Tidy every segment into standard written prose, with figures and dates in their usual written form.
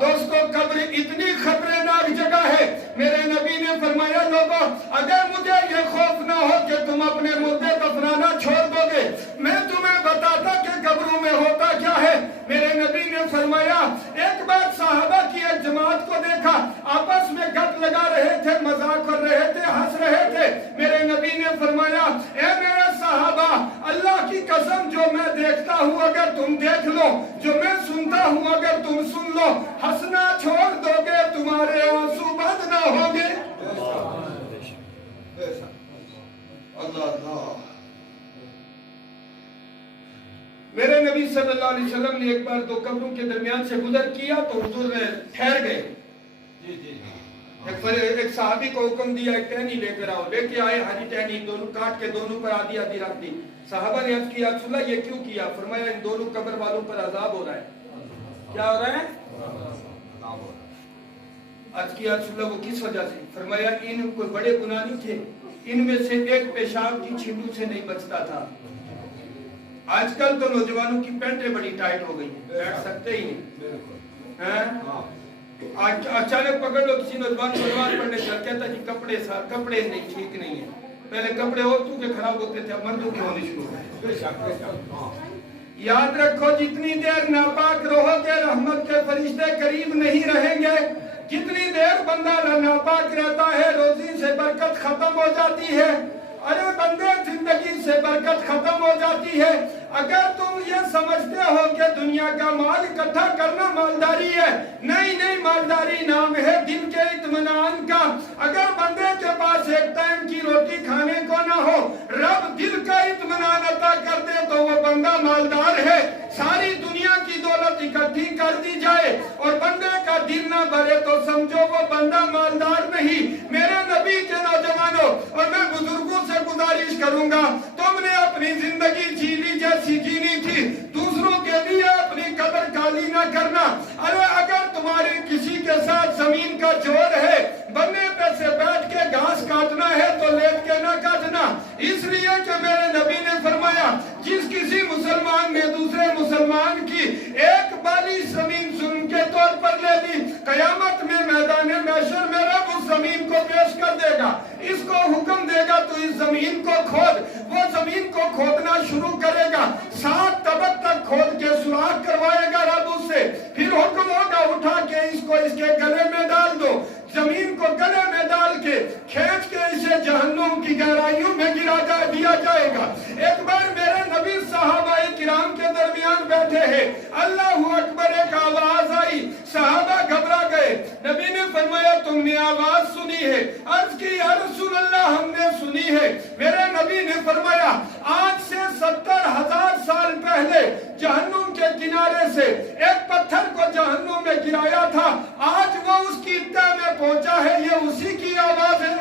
دوستو قبر اتنی خطرناک جگہ ہے، میرے نبی نے فرمایا لوگوں اگر مجھے یہ خوف نہ ہو کہ تم اپنے مردے دفنانا چھوڑ دو گے، میں تمہیں بتاتا کہ قبروں میں ہوتا کیا ہے۔ میرے نبی نے فرمایا ایک بار صحابہ کی ایک جماعت کو دیکھا، آپس میں گپ لگا رہے تھے، مذاق کر رہے تھے، ہنس رہے تھے۔ میرے نبی نے فرمایا اے میرے صحابہ، اللہ کی قسم جو میں دیکھتا ہوں اگر تم دیکھ لو، جو میں سنتا ہوں اگر تم سن لو، ہنسنا چھوڑ دو گے تمہارے آنسو بند نہ ہوں گے۔ اللہ میرے نبی صلی اللہ علیہ وسلم نے ایک بار دو قبروں کے درمیان سے گزر کیا تو حضور نے ٹھہر گئے۔ ایک صحابی کو حکم دیا ایک ٹہنی لے کر آؤ، لے کے آئے حاجی ٹہنی، دونوں کاٹ کے دونوں پر آدھی آدھی رکھ دی۔ صحابہ نے عرض کیا رسول اللہ یہ کیوں کیا؟ فرمایا ان دونوں قبر والوں پر عذاب ہو رہا ہے۔ کیا ہو رہا ہے؟ عرض کیا رسول اللہ وہ کس وجہ سے؟ فرمایا ان کوئی بڑے گناہ نہیں تھے، ان میں سے ایک پیشاب کی چھینٹوں سے نہیں بچتا تھا۔ آج کل تو نوجوانوں کی پینٹیں بڑی ٹائٹ ہو گئی ہیں، بیٹھ سکتے ہی نہیں۔ اچانک پکڑ لو کسی نوجوان کو نماز پڑھنے چل کہتا جی کپڑے نہیں ٹھیک نہیں ہیں، پہلے کپڑے عورتوں کے خراب ہوتے تھے اب مردوں کے ہونے شروع ہوئے۔ یاد رکھو جتنی دیر ناپاک رہو گے رحمت کے فرشتے قریب نہیں رہیں گے، جتنی دیر بندہ ناپاک رہتا ہے روزی سے برکت ختم ہو جاتی ہے۔ ارے بندے زندگی سے برکت ختم ہو جاتی ہے۔ اگر تم یہ سمجھتے ہو کہ دنیا کا مال اکٹھا کرنا مالداری ہے، نہیں مالداری نام ہے دل کے اطمینان کا۔ اگر بندے کے پاس ایک ٹائم کی روٹی کھانے کو نہ ہو، رب دل کا اطمینان عطا کر دے تو وہ بندہ مالدار ہے۔ ساری دنیا کی دولت اکٹھی کر دی جائے اور بندے کا دل نہ بھرے تو سمجھو وہ بندہ مالدار نہیں۔ میرے نبی کے نوجوانوں اور میں بزرگوں سے گزارش کروں گا تم نے اپنی زندگی جی لی جیسی جینی تھی، دوسروں کے لیے اپنی قدر کالی نہ کرنا۔ ارے اگر تمہاری کسی کے ساتھ زمین کا جوڑ ہے، بننے پہ سے بیٹھ کے گھاس کاٹنا ہے تو لیٹ کے نہ کاٹنا، اس لیے کہ میرے نبی نے فرمایا جس کسی مسلمان نے دوسرے مسلمان کی ایک بالی زمین سن کے طور پر لے لی، قیامت میں میدان محشر میں رب اس زمین کو پیش کر دے گا، اس کو حکم دے گا تو اس زمین کو کھود۔ وہ زمین کو کھودنا شروع کرے گا، 7 طبق تک کھود کے سوراخ کروائے گا رب اس سے، پھر حکم ہوگا اٹھا کے اس کو اس کے گلے میں ڈال دو۔ زمین کو گلے میں ڈال کے کھینچ کے اسے جہنم کی گہرائیوں میں گرا دیا جائے گا۔ ایک بار میرے نبی صحابہ کرام کے درمیان بیٹھے ہیں، اللہ اکبر ایک آواز آئی، صحابہ گھبرا گئے۔ نبی نے فرمایا تم نے آواز سنی ہے؟ عرض کی یا رسول اللہ ہم نے سنی ہے۔ میرے نبی نے فرمایا آج سے 70,000 سال پہلے جہنم کے کنارے سے ایک پتھر کو جہنم میں گرایا تھا، آج وہ اس کی تہہ میں پہنچا ہے، یہ اسی کی آواز ہے۔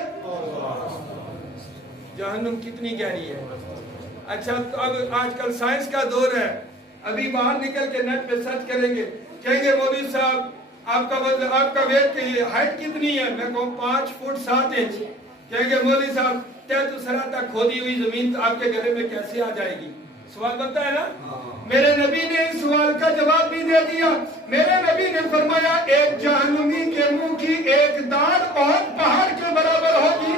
جہنم کتنی گہری ہے۔ اچھا اب آج کل سائنس کا دور ہے، ابھی باہر نکل کے نیٹ پہ سرچ کریں گے، کہیں گے مولوی صاحب آپ کا ویٹ کی ہائٹ کتنی ہے؟ میں کہوں 5 فٹ 7 انچ۔ کہیں گے مولوی صاحب تہ تو سرا تک کھودی ہوئی زمین آپ کے گلے میں کیسے آ جائے گی؟ سوال بنتا ہے نا؟ میرے نبی نے اس سوال کا جواب بھی دے دیا۔ میرے نبی نے فرمایا ایک جہنمی کے منہ کی ایک داد بہت پہاڑ کے برابر ہوگی۔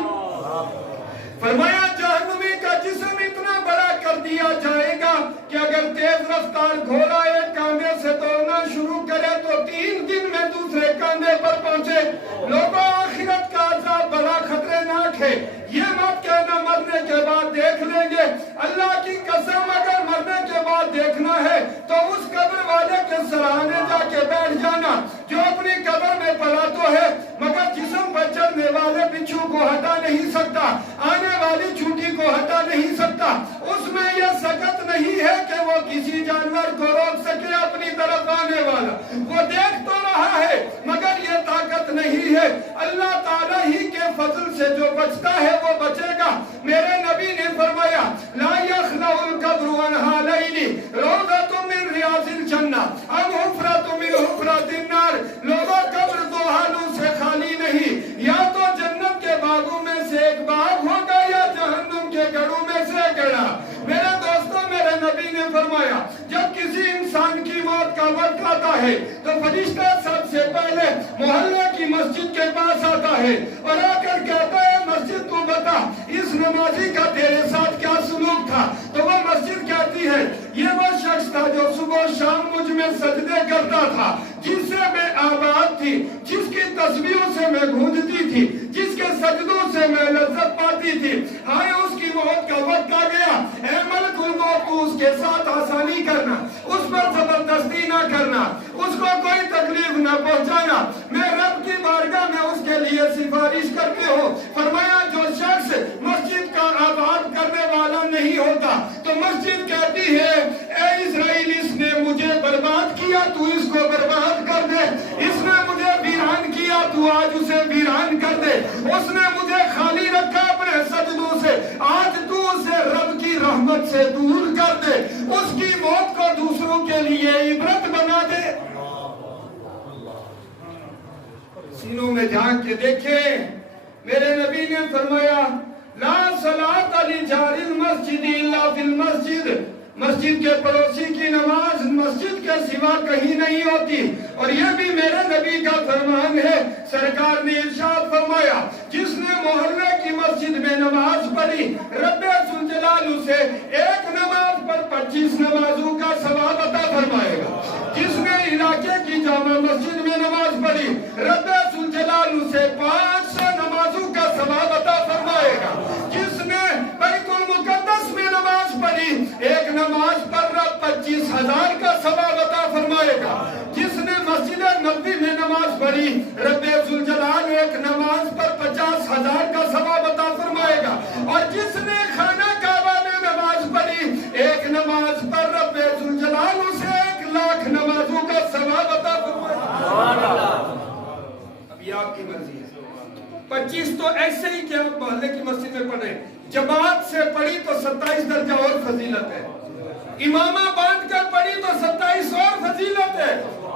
فرمایا جہنمی کا جسم اتنا بڑا کر دیا جائے گا کہ اگر تیز رفتار گھوڑا ایک کاندھے سے دوڑنا شروع کرے تو 3 دن میں دوسرے کاندھے پر پہنچے۔ لوگوں آخرت کا عذاب بڑا خطرناک ہے، یہ مت کہنا مرنے کے بعد دیکھ لیں گے۔ اللہ کی قسم اگر مرنے کے بعد دیکھنا ہے تو اس قبر والے کے سرانے جا کے بیٹھ جانا جو اپنی قبر میں پڑا تو ہے مگر جسم پر چڑھنے والے بچھو کو ہٹا نہیں سکتا، آنے والی چونٹی کو ہٹا نہیں سکتا، اس میں یہ سکت نہیں ہے کہ وہ کسی جانور کو روک سکے اپنی طرف آنے والا، وہ دیکھ تو رہا ہے مگر یہ طاقت نہیں ہے۔ اللہ تعالیٰ ہی کے فضل سے جو بچتا ہے وہ بچے گا۔ میرے نبی نے فرمایا لا یخلع القبر عن حالین روضۃ من ریاض الجنہ او حفرۃ من حفرات النار۔ لوگوں قبر 2 حالوں سے خالی نہیں، یا تو جنت کے باغوں میں سے ایک باغ ہوگا یا جہنم کے گڑھوں میں سے گڑھا۔ میرے دوستوں میرے نبی نے فرمایا جب کسی انسان کی موت کا وقت آتا ہے تو فرشتہ سب سے پہلے محلے کی مسجد کے پاس آتا ہے اور آ کر کہتا ہے مسجد تو بتا اس نمازی کا تیرے ساتھ کیا سلوک تھا؟ تو وہ مسجد کہتی ہے یہ وہ شخص تھا جو صبح و شام مجھ میں سجدے کرتا تھا، جس سے میں آباد تھی، جس کی تسبیحوں سے میں گونجتی تھی، جس کے سجدوں سے میں لذت پاتی تھی۔ ہائے اس کی موت کا وقت آ گیا، اے ملک الموت تو اس کے ساتھ آسانی کرنا، اس پر زبردستی نہ کرنا، اس کو کوئی تکلیف نہ پہنچانا، میں رب کی بارگاہ میں اس کے لیے سفارش کرتے ہو۔ فرمایا جو شخص مسجد کا آباد کرنے والا نہیں ہوتا تو مسجد کہتی ہے اے اسرائیل اس نے مجھے برباد کیا تو اس کو برباد کر دے، اس نے مجھے ویران کیا تو آج اسے ویران کر دے، اس نے مجھے خالی رکھا اپنے سجدوں سے، آج تو اسے رب کی رحمت سے دور کر دے، اس کی موت کو دوسروں کے لیے عبرت بنا دے۔ سینوں میں جھانک کے دیکھیں، میرے نبی نے فرمایا لا صلاۃ لجار المسجد الا فی المسجد، مسجد کے پڑوسی کی نماز مسجد کے سوا کہیں نہیں ہوتی۔ اور یہ بھی میرے نبی کا فرمان ہے، سرکار نے ارشاد فرمایا جس نے محلے کی مسجد میں نماز پڑھی رب ذوالجلال اسے ایک نماز پر 25 نمازوں کا ثواب عطا فرمائے گا۔ جس نے علاقے کی جامع مسجد میں نماز پڑھی رب ذوالجلال اسے 500 نمازوں کا ثواب عطا فرمائے گا۔ جس نے بیت المقدس میں نماز پڑھی ایک نماز پر رب 25,000 کا ثواب عطا فرمائے گا۔ جس نے مسجد نبوی میں نماز پڑھی رب ذوالجلال ایک نماز پر 50,000 کا ثواب عطا فرمائے گا۔ اور جس نے خانہ کعبہ میں نماز پڑھی ایک نماز پر رب ذوالجلال اسے 1,00,000 نمازوں کا ثواب عطا فرمائے گا۔ اب یہ آپ کی مرضی ہے۔ 25 تو ایسے ہی کہ آپ محلے کی مسجد میں پڑھیں، جماعت سے پڑھی تو 27 درجہ اور فضیلت ہے، امامہ باندھ کر پڑھی تو 27 اور فضیلت ہے،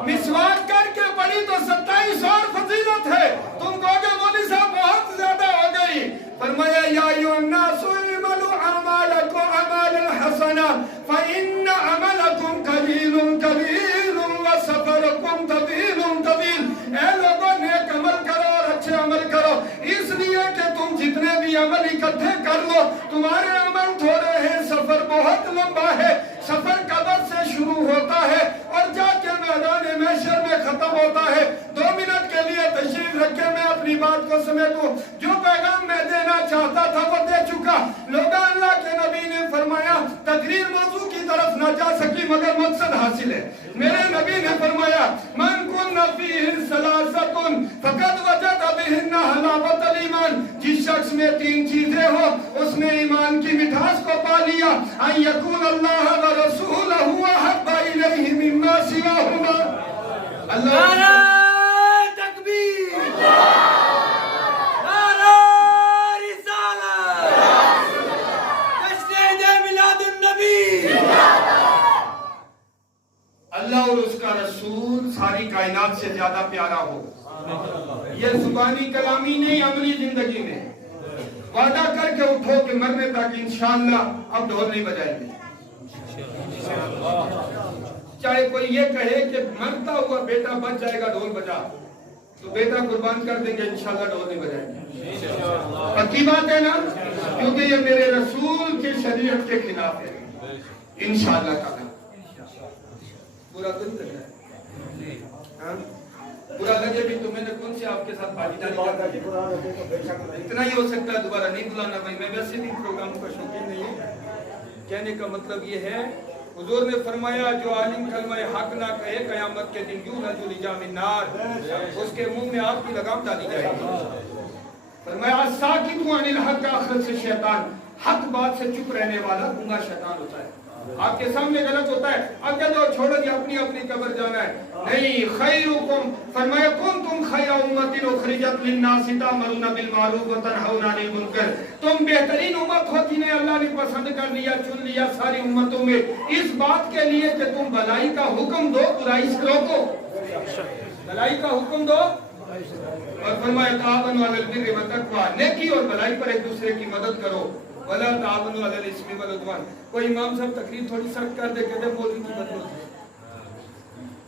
مسواک کر کے پڑھی تو 27 اور فضیلت ہے۔ تم کہو گے مولوی صاحب بہت زیادہ ہو گئی، فرمایا یا ایھا الناس اعملوا اعمالکم اعمال الحسنہ فإن عملکم قلیل قلیل وسفرکم طویل طویل۔ اے لوگوں نیک عمل کرو اور اچھے عمل کرو، اس لیے کہ تم جتنے بھی عمل اکٹھے کر لو تمہارے عمل تھوڑے ہیں، سفر بہت لمبا ہے۔ سفر قبر سے شروع ہوتا ہے اور جا کے میدان محشر میں ختم ہوتا ہے۔ 2 منٹ کے لیے تشریف رکھے، میں اپنی بات کو سمیٹوں، جو پیغام میں دینا چاہتا تھا وہ دے چکا۔ لوگا اللہ کے نبی نے فرمایا تقریر موضوع کی طرف نہ جا سکی مگر مقصد حاصل ہے۔ میرے نبی نے فرمایا من کن فیہ ثلاثۃ فقد وجد بہن حلاوۃ الایمان، جس شخص میں 3 چیزیں ہو اس نے ایمان کی مٹھاس کو پا لیا۔ ان یکون اللہ ورسولہ احب الیہ مما سواہما۔ اللہ تکبیر، نعرہ رسالت، جشن میلاد النبی۔ اللہ اور اس کا رسول ساری کائنات سے زیادہ پیارا ہو۔ یہ زبانی کلامی نہیں، عملی زندگی میں وعدہ کر کے اٹھو کہ مرنے تک انشاءاللہ اب ڈھول نہیں بجائیں گے۔ چاہے کوئی یہ کہے کہ مرتا ہوا بیٹا بچ جائے گا ڈھول بجا، تو بیٹا قربان کر دیں گے انشاءاللہ ڈھول نہیں بجائیں گے۔ پکی بات ہے نا، کیونکہ یہ میرے رسول کی شریعت کے خلاف ہے۔ انشاءاللہ تعالی پورا دن لگ رہا ہے، برا لگے بھی تو میں نے کون سے آپ کے ساتھ بھاگیداری کرنا، اتنا ہی ہو سکتا ہے، دوبارہ نہیں بلانا بھائی، میں ویسے بھی پروگرام کا شوقین نہیں ہوں۔ کہنے کا مطلب یہ ہے حضور نے فرمایا جو عالم کلمہ حق نہ کہے قیامت کے دن یولج لجام النار، اس کے منہ میں آگ کی لگام ڈالی جائے گی۔ فرمایا الساکت عن الحق آخرت سے شیطان، حق بات سے چپ رہنے والا گنگا شیطان ہوتا ہے۔ آپ کے سامنے غلط ہوتا ہے، اب کہتے ہو چھوڑو جی اپنی اپنی قبر جانا ہے، نہیں۔ خیرکم، فرمایا کنتم خیر امت اخرجت للناس تأمرون بالمعروف وتنہون عن المنکر، تم بہترین امت ہو جنہیں اللہ نے پسند کر لیا، چن لیا ساری امتوں میں اس بات کے لیے کہ تم بھلائی کا حکم دو، برائی سے روکو، بھلائی کا حکم دو۔ اور فرمایا تعاونوا علی البر والتقوی، نیکی اور بھلائی پر ایک دوسرے کی مدد کرو، ولا تعاونوا علی الاثم والعدوان۔ کوئی امام صاحب تقریر تھوڑی سخت کر دے کہ مولوی کی بدمزی،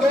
2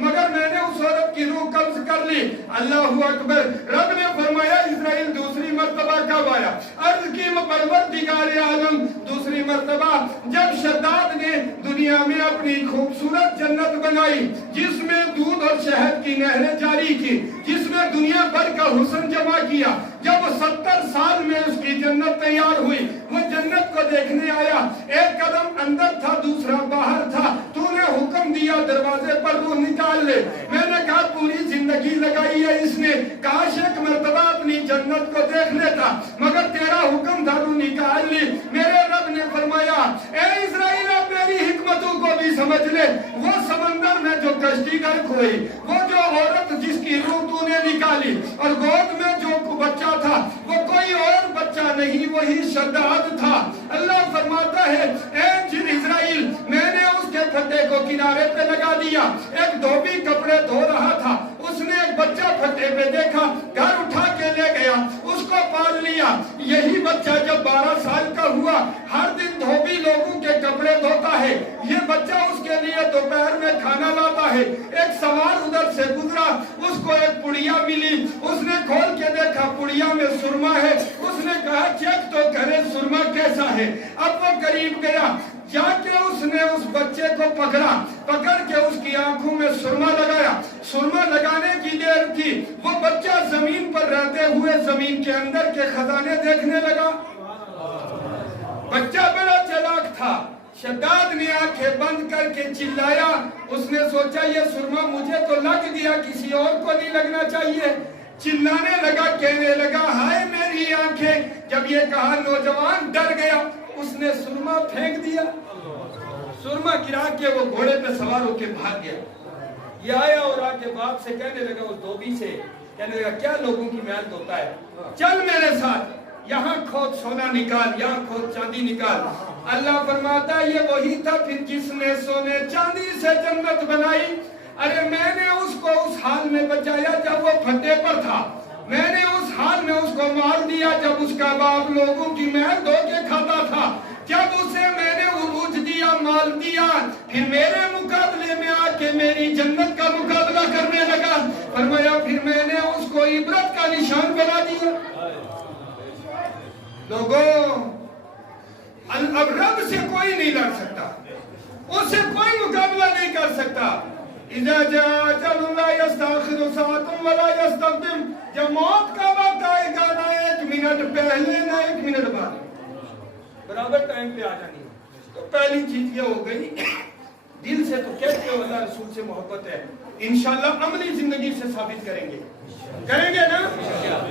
مگر میں نے اس عورت کی روح قبض کر لی۔ اللہ اکبر۔ رب نے فرمایا اسرائیل دوسری مرتبہ کب آیا؟ عرض کی پروردگار عالم دوسری مرتبہ جب شداد نے دنیا میں اپنی خوبصورت جنت بنائی جس میں دودھ اور شہد کی نہریں جاری کی، جس میں دنیا بھر کا حسن جمع کیا، جب 70 سال میں اس کی جنت تیار ہوئی، وہ جنت کو دیکھنے آیا، ایک قدم اندر تھا دوسرا باہر تھا، تو نے حکم دیا دروازے پر روح نکال لے۔ میں نے کہا پوری زندگی لگائی ہے اس نے، کاش ایک مرتبہ اپنی جنت کو دیکھ لیتا، مگر تیرا حکم تھا روح نکال لی۔ میرے رب نے فرمایا اے اسرائیل اب میری حکمتوں کو بھی سمجھ لے، وہ سمندر میں جو کشتی غرق ہوئی، وہ جو عورت جس کی روح تو نے نکالی، اور گود میں جو بچہ تھا وہ کوئی اور بچہ نہیں، وہی شداد تھا۔ اللہ فرماتا ہے اے جن اسرائیل، میں نے اس کے پھٹے کو کنارے پہ لگا دیا، ایک دھوبی کپڑے دھو رہا تھا، اس نے ایک بچہ پھٹے پہ دیکھا، گھر اٹھا کے لے گیا، اس کو پال لیا۔ یہی بچہ جب 12 سال کا ہوا، ہر دن دھوبی لوگوں کے کپڑے دھوتا ہے، یہ بچہ اس کے لیے دوپہر میں کھانا لاتا ہے۔ ایک سوار ادھر سے گزرا، اس کو ایک پڑیا ملی، اس نے کھول کے دیکھا پڑیا میں سرما ہے، اس نے کہا چیک تو کرے سرما کیسا ہے۔ اب وہ قریب گیا، جا کے اس نے اس بچے کو پکڑ کے اس کی آنکھوں میں سرما لگایا، سرما لگانے کی دیر کی، وہ بچہ زمین پر رہتے ہوئے زمین کے اندر کے خزانے دیکھنے لگا۔ بچہ بڑا چلاک تھا، شداد نے آنکھیں بند کر کے چلایا، اس نے سوچا یہ سرما مجھے تو لگ گیا، کسی اور کو نہیں لگنا چاہیے، چلانے لگا، کہنے لگا ہائے میری آنکھیں۔ جب یہ کہا نوجوان ڈر گیا، اس نے سرما پھینک دیا، سرما گرا کے وہ گھوڑے پہ سوار ہو کے بھاگ گیا۔ یہ آیا اور آ کے باپ سے کہنے لگا، اس دھوبی سے کہنے لگا کیا لوگوں کی محنت ہوتا ہے، چل میرے ساتھ، یہاں کھود سونا نکال، یہاں کھود چاندی نکال۔ اللہ فرماتا ہے یہ وہی تھا پھر جس نے سونے چاندی سے جنت بنائی۔ ارے میں نے اس کو اس حال میں بچایا جب وہ پھٹے پر تھا، میں نے اس حال میں اس کو مار دیا جب اس کا باپ لوگوں کی محنت دھو کے کھاتا تھا، جب اسے میں نے عروج دیا، مال دیا، پھر میرے مقابلے میں آ کے میری جنت کا مقابلہ کرنے لگا۔ فرمایا پھر میں نے اس کو عبرت کا نشان بنا دیا۔ لوگوں اب رب سے کوئی نہیں لڑ سکتا، اس سے کوئی مقابلہ نہیں کر سکتا۔ اذا جاء اجل لا يستأخر ساعة ولا يستقدم، جب موت کا وقت آئے گا نہ 1 منٹ پہلے نہ 1 منٹ بعد، برابر ٹائم پہ آ جانی۔ تو پہلی چیز یہ ہو گئی، دل سے تو کہتے ہو اللہ رسول سے محبت ہے، انشاءاللہ عملی زندگی سے ثابت کریں گے نا۔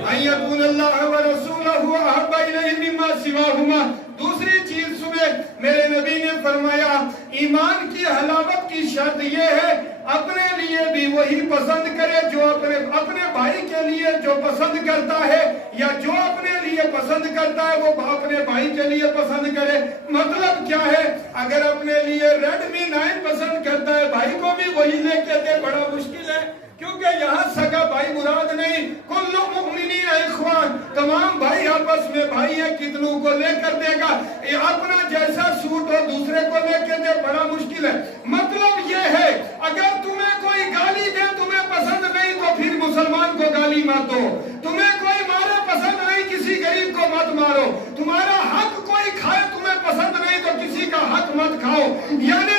ان یکون اللہ ورسولہ احب الیہ مما سواہما۔ دوسری چیز صبح میرے نبی نے فرمایا ایمان کی حلاوت کی شرط یہ ہے اپنے لیے بھی وہی پسند کرے جو اپنے بھائی کے لیے جو پسند کرتا ہے، یا جو اپنے لیے پسند کرتا ہے وہ اپنے بھائی کے لیے پسند کرے۔ مطلب کیا ہے، اگر اپنے لیے ریڈمی 9 پسند کرتا ہے بھائی کو بھی وہی لے کے دے، بڑا مشکل ہے، کیونکہ یہاں سگا بھائی مراد نہیں، کل مؤمنین اخوان، تمام بھائی آپس میں بھائی ہیں، کتنوں کو لے کر دے گا، اپنا جیسا سوٹ اور دوسرے کو لے کے دے، بڑا مشکل ہے۔ مطلب یہ ہے اگر تمہیں کوئی گالی دے تمہیں پسند نہیں تو پھر مسلمان کو گالی مت دو، تمہیں کوئی مارے پسند نہیں کسی غریب کو مت مارو، تمہارا حق کوئی کھائے تمہیں پسند نہیں تو کسی کا حق مت کھاؤ، یعنی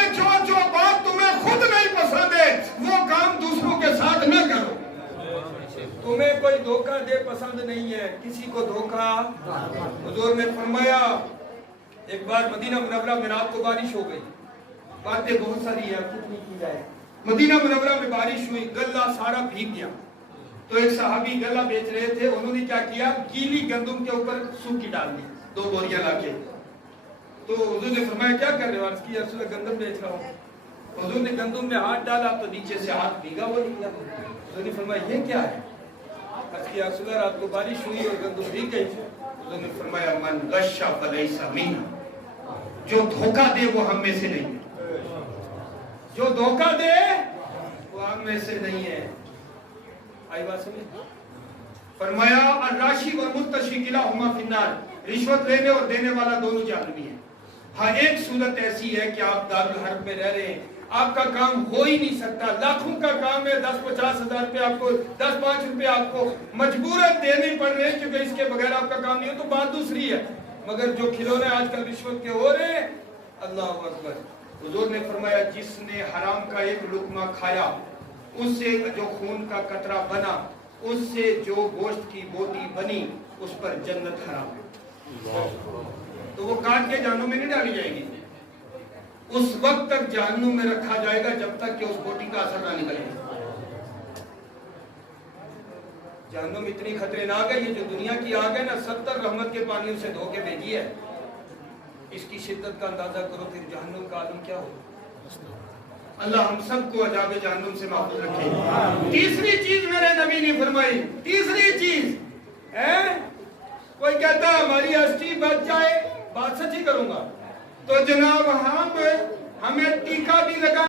جو بات تمہیں خود نہیں پسند ہے وہ کام دوسروں کے ساتھ نہ کرو۔ تمہیں کوئی دھوکہ دے پسند نہیں ہے، کسی کو دھوکہ۔ حضور نے فرمایا ایک بار مدینہ منورہ میں رات کو بارش ہو گئی، باتیں بہت ساری ہیں کتنی کی جائے۔ مدینہ منورہ میں بارش ہوئی، غلہ سارا بھیگ گیا، تو ایک صحابی غلہ بیچ رہے تھے، انہوں نے کیا کیا، گیلی گندم کے اوپر سوکھی ڈال دی 2 بوریاں لا کے۔ تو حضور نے فرمایا کیا کر رہے ہو؟ عرض کی یا رسول اللہ گندم بیچ رہا ہوں۔ حضور نے گندم میں ہاتھ ڈالا تو نیچے سے ہاتھ بھیگا ہوا نکلا۔ حضور نے فرمایا یہ کیا ہے؟ عرض کی یا رسول اللہ رات کو بارش ہوئی اور گندم بھیگ گئی۔ حضور نے فرمایا من غش فلیس منا، جو دھوکہ دے وہ ہم میں سے نہیں ہے، جو دھوکہ دے وہ ہم میں سے نہیں ہے۔ آئی بات سمجھ؟ فرمایا الراشی والمرتشی کلاہما فی النار، رشوت لینے اور دینے والا دونوں جہنمی ہیں۔ ہاں ایک صورت ایسی ہے کہ آپ دارالحرب میں رہ رہے ہیں، آپ کا کام ہو ہی نہیں سکتا. لاکھوں کا کام ہے, 10-50 ہزار روپے آپ کو, 10-5 روپے آپ کو مجبوراً دینے پڑ رہے ہیں کیونکہ اس کے بغیر آپ کا کام نہیں ہو, تو بات دوسری ہے. مگر جو کھلونے آج کل رشوت کے ہو رہے ہیں, اللہ اکبر. حضور نے فرمایا جس نے حرام کا ایک لقمہ کھایا, اس سے جو خون کا قطرہ بنا, اس سے جو گوشت کی بوٹی بنی, اس پر جنت حرام ہے. تو وہ کاٹ کے جہنم میں نہیں ڈالی جائے گی, اس وقت تک جہنم میں رکھا جائے گا جب تک کہ اس بوٹی کا اثر نہ نکلے. جہنم اتنی خطرناک ہے, یہ جو دنیا کی آگ ہے نا, 70 رحمت کے پانیوں سے دھو کے بھیجی ہے. اس کی شدت کا اندازہ کرو, پھر جہنم کا عالم کیا ہو. اللہ ہم سب کو عذاب جہنم سے محفوظ رکھے. تیسری چیز میرے نبی نے فرمائی, تیسری چیز کوئی کہتا ہماری ہستی بچ جائے, بات سچی کروں گا, تو جناب ہمیں ٹیکا بھی لگا